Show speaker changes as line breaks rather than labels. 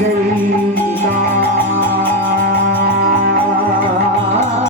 day.